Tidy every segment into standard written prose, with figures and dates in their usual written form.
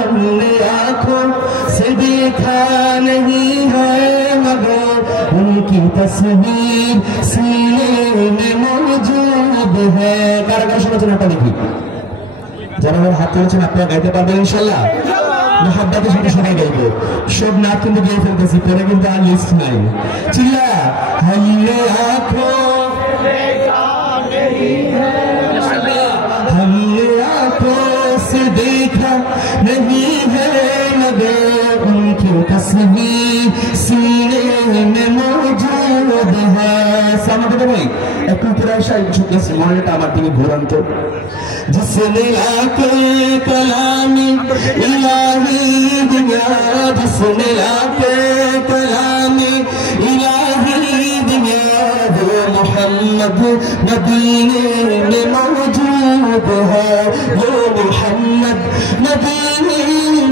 हमने आँखों से देखा नहीं है मगर उनकी तस्वीर सीने में मौजूद है। কারা কারা শোনাচ্ছেন আপনারা দেখি, যারা আমার হাত তুলেছেন আপনারা গাইতে পারবেন ইনশাআল্লাহ। মোহাব্বতের সাথে সবাই গাইবো, সব নাচ কিন্তু গেয়ে ফেলতেছি, পরে কিন্তু আর লিস্ট নাই। চিল্লা हमने आँखों हमने आँखों से देखा नहीं है मगर उनकी तस्वीर सीने में मौजूद है। सामने भाई एक तरह शायद छुट्टी से मोहल्ले टामर दिए घोरन तो जिसने आके कलामी इलाही दुनिया, जिसने आके कलामी इलाही दुनिया वो मोहम्मद मदीने में मौजूद है, वो मोहम्मद मदीने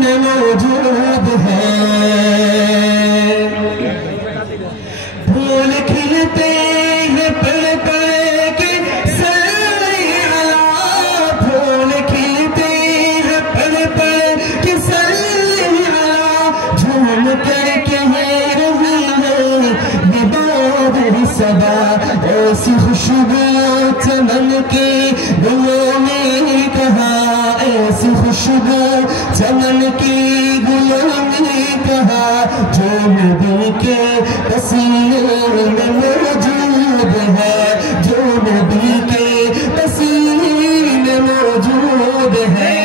में मौजूद है। फूल खिलते हैं पेड़ पेड़ के सल्ले अला, फूल खिलते हैं पेड़ पेड़ के सल्ले अला, झूम कर कह रही है ये बादल सदा, ऐसी खुशबू चमन के गुलों में कहा, ऐसी खुशबू चमन के गुलों में कहा, जो नबी के पसीने में मौजूद है, जो नबी के पसीने में मौजूद है।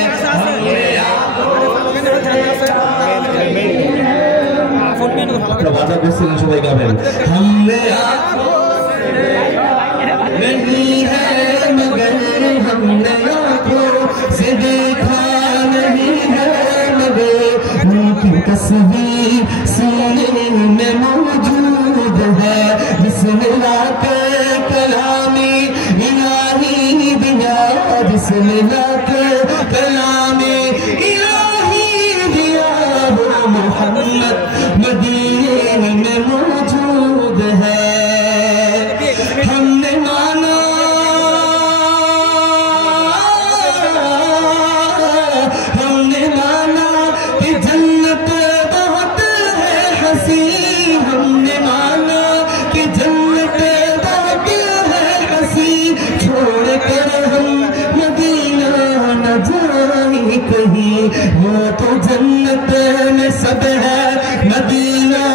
प्रभाता बेसिन सबाई गावें हमने नहीं है मगर हमने आँखों से देखा नहीं है मगर उनकी तस्वीर सीने में मौजूद है, जिसने लाके कलामी इलाही दिया, जिसने लाके कलामी इलाही दिया वो मोहम्मद मदीने में मौजूद है। हमने माना कि जन्नत बहुत है हंसी, हमने माना कि जन्नत बहुत है हंसी, छोड़ कर हम मदीना न जाए कहीं, वो तो जन्नत में सब है मदीना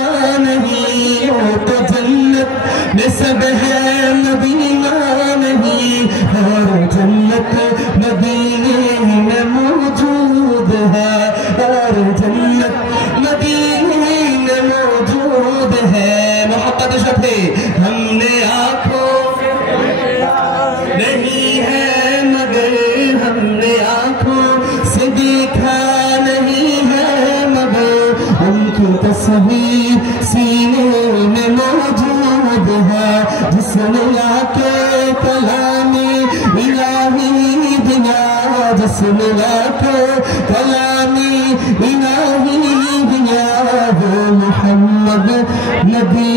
नहीं, वो तो जन्नत में सब है मदीना नहीं, और जन्नत मदीने में मौजूद है, और जन्नत मदीने में मौजूद है। मोहब्बत शफे हमने आँखों नहीं है मगर हमने आँखों से देखा नहीं है मगर उनकी तस्वीर सीने में मौजूद है, जिसने लाके कलामी इलाही दिया, जिसने लाके कलामी इलाही दिया वो मोहम्मद नबी